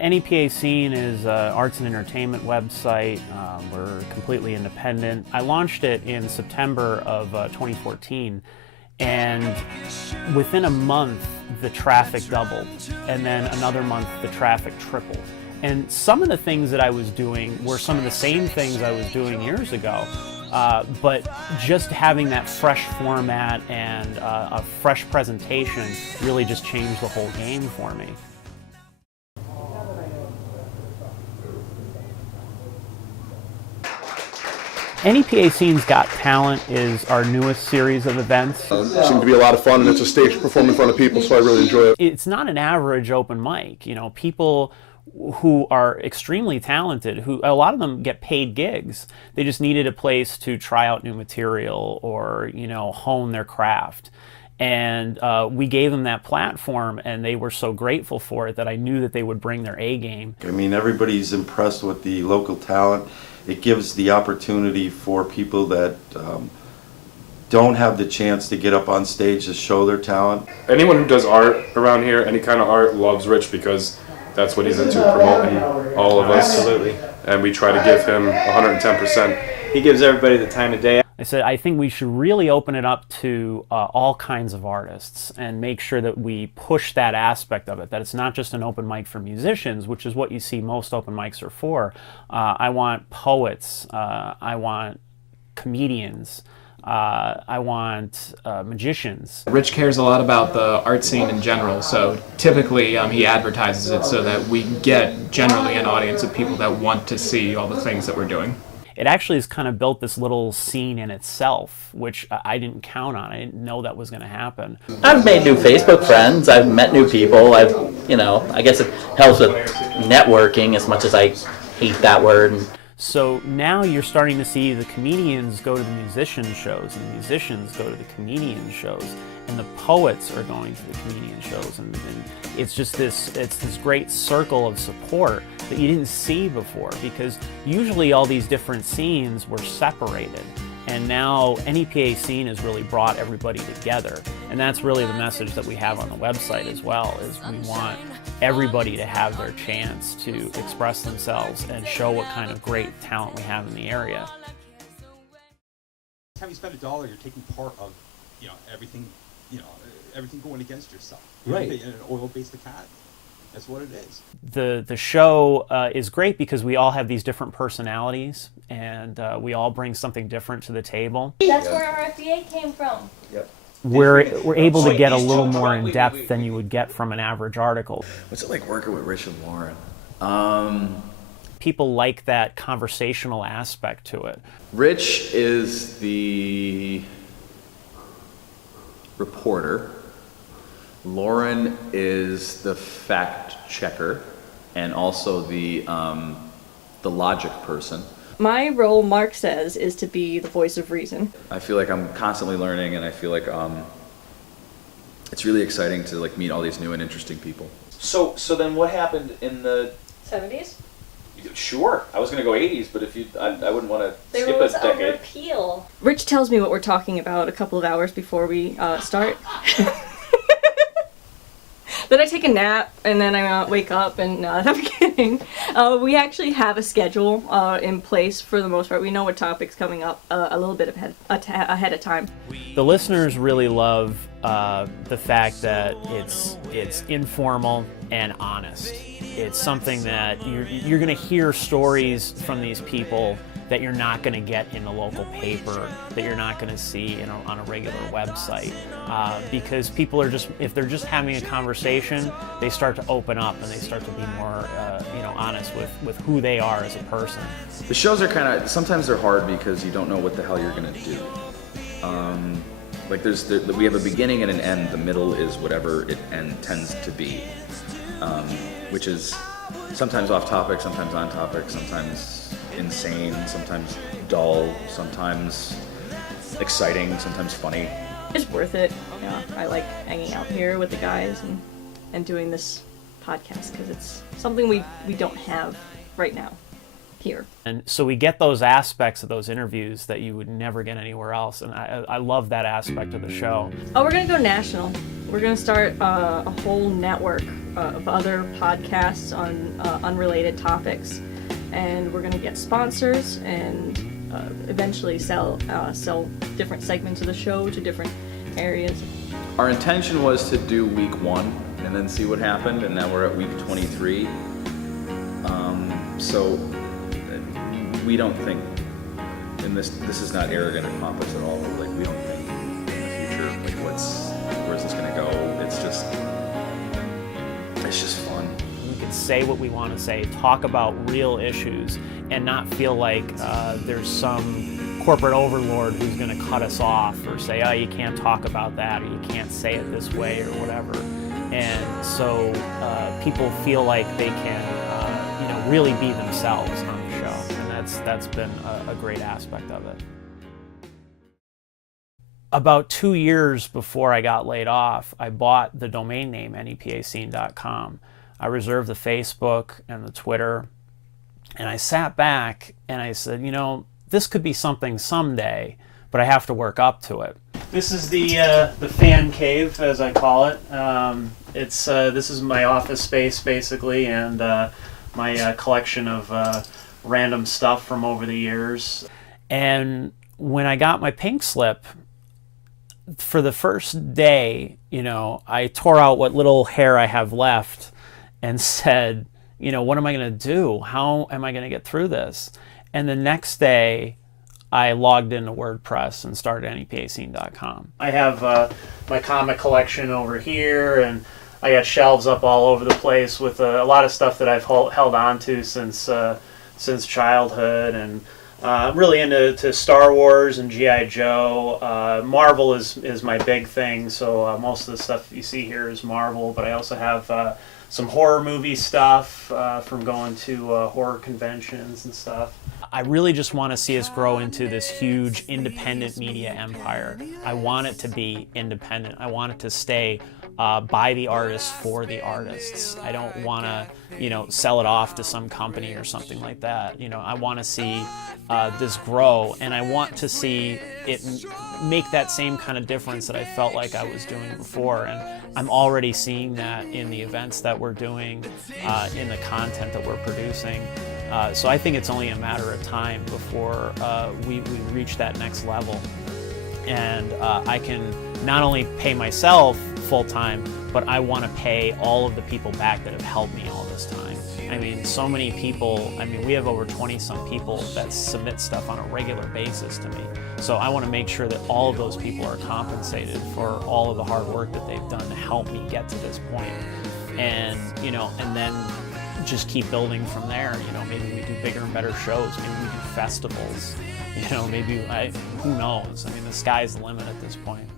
NEPA Scene is an arts and entertainment website. We're completely independent. I launched it in September of 2014, and within a month the traffic doubled, and then another month the traffic tripled. And some of the things that I was doing were some of the same things I was doing years ago, but just having that fresh format and a fresh presentation really just changed the whole game for me. NEPA Scene's Got Talent is our newest series of events. It seemed to be a lot of fun, and it's a stage perform in front of people, so I really enjoy it. It's not an average open mic. You know, people who are extremely talented, who a lot of them get paid gigs. They just needed a place to try out new material or, you know, hone their craft. And we gave them that platform, and they were so grateful for it that I knew that they would bring their A game. I mean, everybody's impressed with the local talent. It gives the opportunity for people that don't have the chance to get up on stage to show their talent. Anyone who does art around here, any kind of art, loves Rich because that's what he's into, promoting all of us. Absolutely. And we try to give him 110%. He gives everybody the time of day. I said, I think we should really open it up to all kinds of artists and make sure that we push that aspect of it, that it's not just an open mic for musicians, which is what you see most open mics are for. I want poets, I want comedians, I want magicians. Rich cares a lot about the art scene in general, so typically he advertises it so that we get generally an audience of people that want to see all the things that we're doing. It actually has kind of built this little scene in itself, which I didn't count on. I didn't know that was going to happen. I've made new Facebook friends. I've met new people. I guess it helps with networking as much as I hate that word. So now you're starting to see the comedians go to the musician shows, and the musicians go to the comedian shows, and the poets are going to the comedian shows, and it's just this great circle of support that you didn't see before, because usually all these different scenes were separated, and now NEPA Scene has really brought everybody together, and that's really the message that we have on the website as well, is we want everybody to have their chance to express themselves and show what kind of great talent we have in the area. Every time you spend $1, you're taking part of, everything, everything going against yourself. Right. An oil-based economy. That's what it is. The show is great because we all have these different personalities, and we all bring something different to the table. That's where our FDA came from. Yep. We're able to get a little more in depth than you would get from an average article. What's it like working with Rich and Lauren? People like that conversational aspect to it. Rich is the reporter. Lauren is the fact checker and also the logic person. My role, Mark says, is to be the voice of reason. I feel like I'm constantly learning, and I feel like it's really exciting to meet all these new and interesting people. So then what happened in the 70s? Sure, I was gonna go 80s, but I wouldn't want to skip There was a decade. a repeal. Rich tells me what we're talking about a couple of hours before we start. Then I take a nap, and then I wake up, and I'm kidding. We actually have a schedule in place for the most part. We know what topics coming up a little bit ahead of time. The listeners really love the fact that it's informal and honest. It's something that you're going to hear stories from these people that you're not going to get in the local paper, that you're not going to see on a regular website. Because people are if they're just having a conversation, they start to open up and they start to be more honest with who they are as a person. The shows are sometimes they're hard because you don't know what the hell you're going to do. We have a beginning and an end. The middle is whatever it tends to be, which is sometimes off topic, sometimes on topic, sometimes insane, sometimes dull, sometimes exciting, sometimes funny. It's worth it. I like hanging out here with the guys and doing this podcast because it's something we don't have right now here. And so we get those aspects of those interviews that you would never get anywhere else, and I love that aspect of the show. Oh, we're gonna go national. We're gonna start a whole network of other podcasts on unrelated topics, and we're gonna get sponsors and eventually sell different segments of the show to different areas. Our intention was to do week 1 and then see what happened, and now we're at week 23. So we don't think, and this is not arrogant or pompous at all, but like we don't think in the future like where's this gonna go? It's just fun. We can say what we want to say, talk about real issues, and not feel like there's some corporate overlord who's going to cut us off or say, oh, you can't talk about that, or you can't say it this way, or whatever. And so people feel like they can, really be themselves on the show, and that's been a great aspect of it. About 2 years before I got laid off, I bought the domain name nepascene.com. I reserved the Facebook and the Twitter, and I sat back and I said, this could be something someday, but I have to work up to it. This is the fan cave, as I call it. This is my office space, basically, and my collection of random stuff from over the years. And when I got my pink slip, for the first day, I tore out what little hair I have left and said, what am I going to do? How am I going to get through this? And the next day, I logged into WordPress and started nepascene.com. I have my comic collection over here, and I got shelves up all over the place with a lot of stuff that I've held on to since childhood, and I'm really into Star Wars and G.I. Joe. Marvel is my big thing, so most of the stuff you see here is Marvel, but I also have some horror movie stuff from going to horror conventions and stuff. I really just want to see us grow into this huge independent media empire. I want it to be independent. I want it to stay by the artists for the artists. I don't want to, sell it off to some company or something like that. I want to see this grow, and I want to see it make that same kind of difference that I felt like I was doing before. And I'm already seeing that in the events that we're doing, in the content that we're producing. So I think it's only a matter of time before we reach that next level. And I can not only pay myself full-time, but I want to pay all of the people back that have helped me all this time. I mean, so many people, we have over 20-some people that submit stuff on a regular basis to me. So I want to make sure that all of those people are compensated for all of the hard work that they've done to help me get to this point. And, and then just keep building from there. Maybe we do bigger and better shows. Maybe we do festivals. Who knows? The sky's the limit at this point.